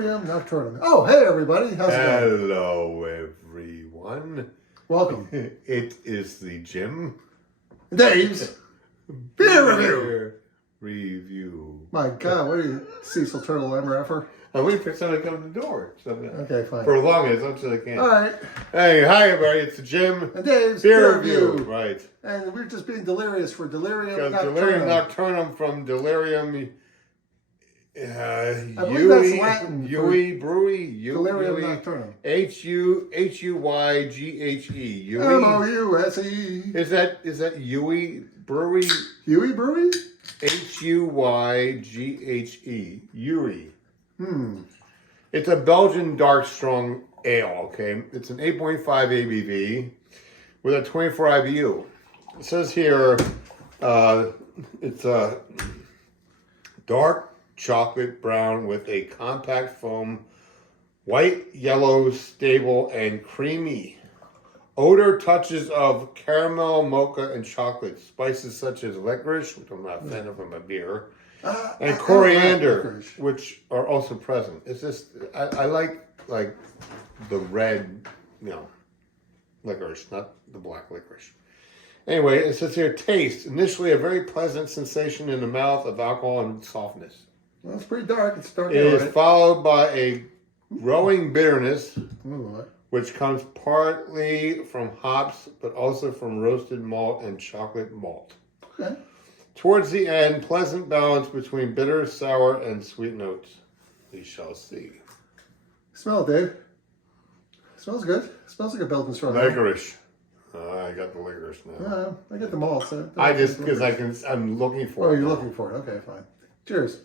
Delirium, Nocturnum. Oh, hey everybody, how's it going? Hello everyone. Welcome. It is the Jimm Dave's Beer Review. Beer Review. My God, what are you, Cecil Turtle MRFer? I'm waiting for somebody to come to the door. So Okay, fine. prolong it as much as I can. All right. Hey, hi everybody, it's the Jimm And Dave's Beer Review. Right. And we're just being delirious for Delirium Because Nocturnum. Delirium Nocturnum from Delirium I believe that's Latin. Brewery. Delirium Nocturnum. Huyghhe. M-O-U-S-E. Is that Huey Brewery? Huey Brewery? Huyghhe. Huey. It's a Belgian dark strong ale, okay? It's an 8.5 ABV with a 24 IBU. It says here it's a dark chocolate brown with a compact foam, white, yellow, stable, and creamy. Odor touches of caramel, mocha, and chocolate. Spices such as licorice, which I'm not a fan of in my beer, and coriander, which are also present. It's just, I like the red, licorice, not the black licorice. Anyway, it says here, taste. Initially a very pleasant sensation in the mouth of alcohol and softness. Well, it's pretty dark. It's dark. It is followed by a growing bitterness, which comes partly from hops, but also from roasted malt and chocolate malt. Okay. Towards the end, pleasant balance between bitter, sour, and sweet notes. We shall see. Smell it, Dave. Smells good. Smells like a Belgian strong. Licorice. I got the licorice now. I get the malt. So I just, because I'm looking for it. Oh, you're looking for it. Okay, fine. Cheers.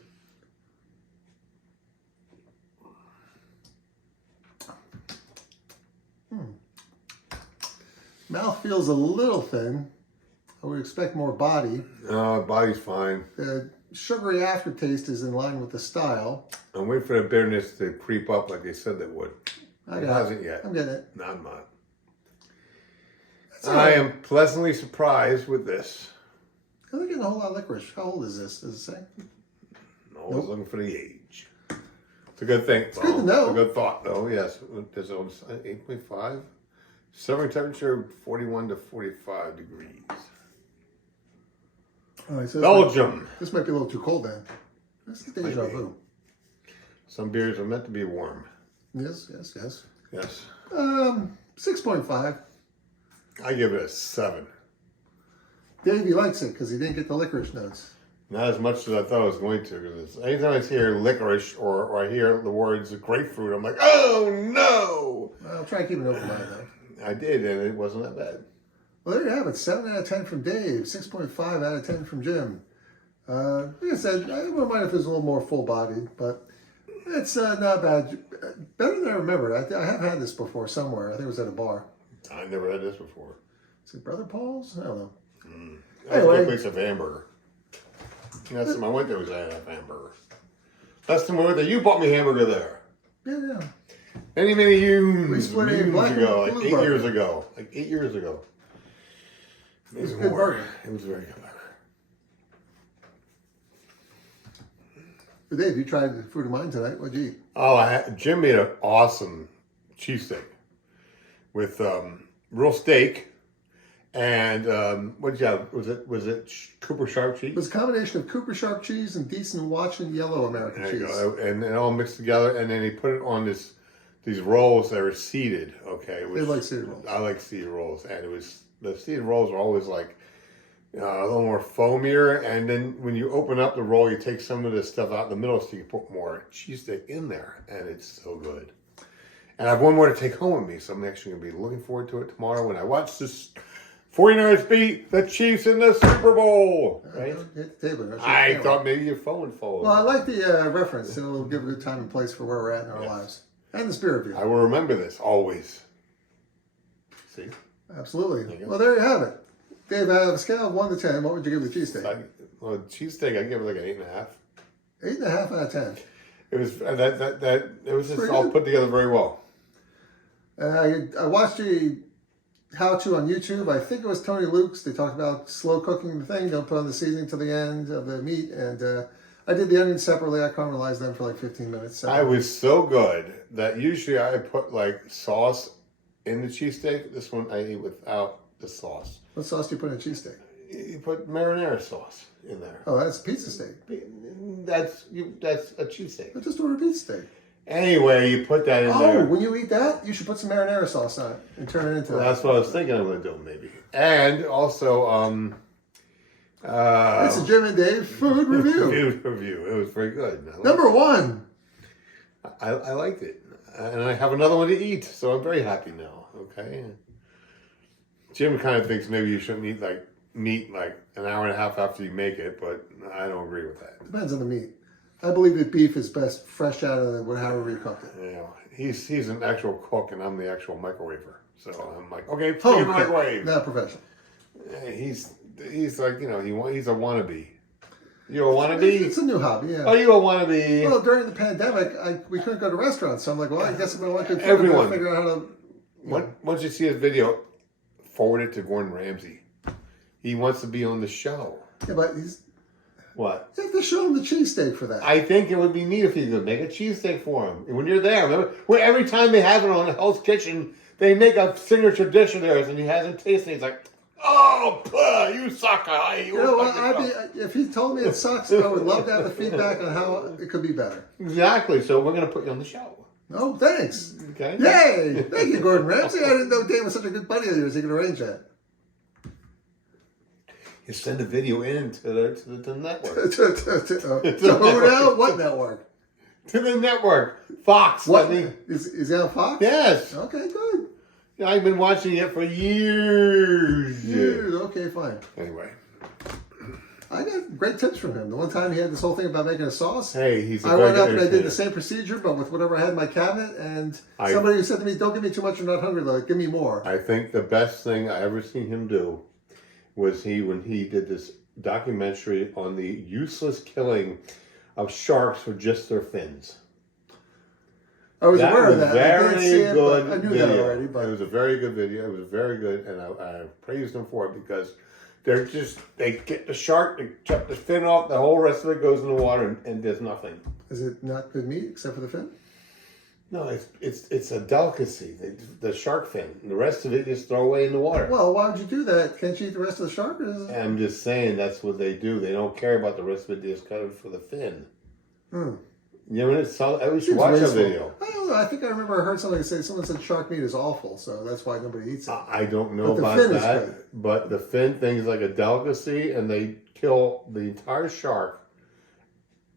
Mouth feels a little thin. I would expect more body. Body's fine. The sugary aftertaste is in line with the style. I'm waiting for the bitterness to creep up like they said they would. It hasn't yet. I'm getting it. No, I'm not. I am pleasantly surprised with this. I'm not getting a whole lot of licorice. How old is this? Does it say? Always looking for the age. It's a good thing. It's good to know. It's a good thought, though. Yes. There's 8.5. Serving temperature 41 to 45 degrees. All right, so Belgium. This might be a little too cold then. That's the deja vu. Some beers are meant to be warm. Yes. Yes. 6.5. I give it a 7. Davey likes it because he didn't get the licorice notes. Not as much as I thought I was going to. Because anytime I hear licorice or I hear the words grapefruit, I'm like, oh no! I'll try to keep an open mind though. I did, and it wasn't that bad. Well, there you have it. 7 out of 10 from Dave. 6.5 out of 10 from Jimm. Like I said, I wouldn't mind if it was a little more full-bodied, but it's not bad. Better than I remembered. I have had this before somewhere. I think it was at a bar. I never had this before. Is it Brother Paul's? I don't know. That's a good place of hamburger. Last time I went there was a hamburger. Last time I went there, you bought me hamburger there. Yeah. Many moons split a black ago, and like blue 8 burger. years ago. Like 8 years ago. It was a good burger. It was a very good burger. But Dave, you tried the food of mine tonight. What'd you eat? Oh, Jimm made an awesome cheesesteak with real steak and what did you have? Was it Cooper Sharp cheese? It was a combination of Cooper Sharp cheese and decent watching yellow American There cheese. you go. And it all mixed together, and then he put it on these rolls that are seeded. Okay, They like seeded rolls. I like seeded rolls, and the seeded rolls are always like a little more foamier. And then when you open up the roll, you take some of this stuff out in the middle, so you can put more cheesesteak in there, and it's so good. And I have one more to take home with me, so I'm actually going to be looking forward to it tomorrow when I watch this 49ers beat the Chiefs in the Super Bowl. Right? Hit the table. I thought maybe your phone would fall over. Well, I like the reference. It'll give a good time and place for where we're at in our lives. And the spirit review. I will remember this always. See? Absolutely. Well, there you have it. Dave, out of a scale of 1 to 10, what would you give the cheesesteak? Cheesesteak, I give it like an 8.5. 8.5 out of 10. It was it was just all put together very well. I watched the how-to on YouTube. I think it was Tony Luke's. They talked about slow cooking the thing. Don't put on the seasoning till the end of the meat. And I did the onions separately. I caramelized them for like 15 minutes. I was so good that usually I put like sauce in the cheesesteak. This one I eat without the sauce. What sauce do you put in a cheesesteak? You put marinara sauce in there. Oh, that's pizza steak. That's a cheesesteak. I just ordered a pizza steak. Anyway, you put that in there. Oh, when you eat that, you should put some marinara sauce on it and turn it into Well, that's what I was thinking I'm going to do, maybe. And also, it's a Jimm and Dave food review. Review. It was very good. Number 1. I liked it. And I have another one to eat, so I'm very happy now. Okay. Jimm kind of thinks maybe you shouldn't eat like meat like an hour and a half after you make it, but I don't agree with that. Depends on the meat. I believe that beef is best fresh out of however you cook it. Yeah, he's an actual cook, and I'm the actual microwaver. So I'm like, okay, put Home in the cook, microwave. not professional. He's like, you know, he's a wannabe. You a wannabe? It's a new hobby, yeah. Oh, you a wannabe? Well, during the pandemic, we couldn't go to restaurants, so I'm like, well, I guess if I want to Everyone. figure out how to. Once you see his video, forward it to Gordon Ramsay. He wants to be on the show. Yeah, but he's. What? You have to show him the cheesesteak for that. I think it would be neat if you could make a cheesesteak for him. When you're there, remember? Every time they have it on Hell's Kitchen, they make a signature dish of theirs, and he hasn't tasted it. He's like, oh, you sucker. You know what? If he told me it sucks, I would love to have the feedback on how it could be better. Exactly. So we're going to put you on the show. Oh, thanks. Okay. Yay! Thank you, Gordon Ramsay. I didn't know Dave was such a good buddy of yours. He could arrange that. You send the video in to the network. To who now? What network? To the network. Fox. What? Is he on Fox? Yes. Okay, good. Yeah, I've been watching it for years. Okay, fine. Anyway. I got great tips from him. The one time he had this whole thing about making a sauce. Hey, I went up and I did the same procedure, but with whatever I had in my cabinet. And somebody said to me, "Don't give me too much. I'm not hungry. Like, give me more." I think the best thing I ever seen him do was when he did this documentary on the useless killing of sharks with just their fins. I was aware of that. I didn't see it, good but I knew video. that already. But it was a very good video. It was very good, and I praised him for it because they get the shark, they chop the fin off, the whole rest of it goes in the water, and there's nothing. Is it not good meat except for the fin? No, it's a delicacy. The shark fin. The rest of it just throw away in the water. Well, why would you do that? Can't you eat the rest of the shark? I'm just saying that's what they do. They don't care about the rest of it. They just cut it for the fin. You know, I wish you watch that video. I don't know. I think I remember I heard somebody say someone said shark meat is awful, so that's why nobody eats it. I don't know about that, but the fin thing is like a delicacy, and they kill the entire shark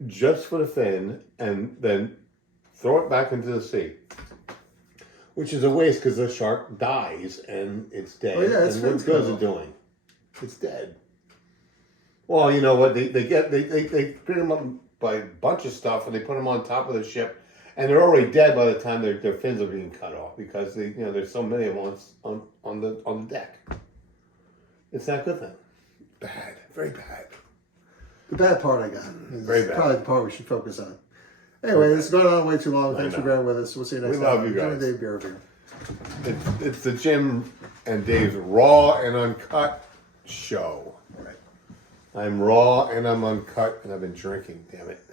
just for the fin, and then throw it back into the sea, which is a waste because the shark dies and it's dead. Oh yeah, it's and what good is it doing? It's dead. Well, you know what? They put them up by a bunch of stuff, and they put them on top of the ship, and they're already dead by the time their fins are being cut off because there's so many of them on the deck. It's not a good thing. Bad, very bad. The bad part I got. Very bad. Probably the part we should focus on. Anyway, this is going on way too long. Thanks for bearing with us. We'll see you next time. We love you guys. Jimm and Dave Beer Review. It's the Jimm and Dave's raw and uncut show. Right. I'm raw and I'm uncut, and I've been drinking. Damn it.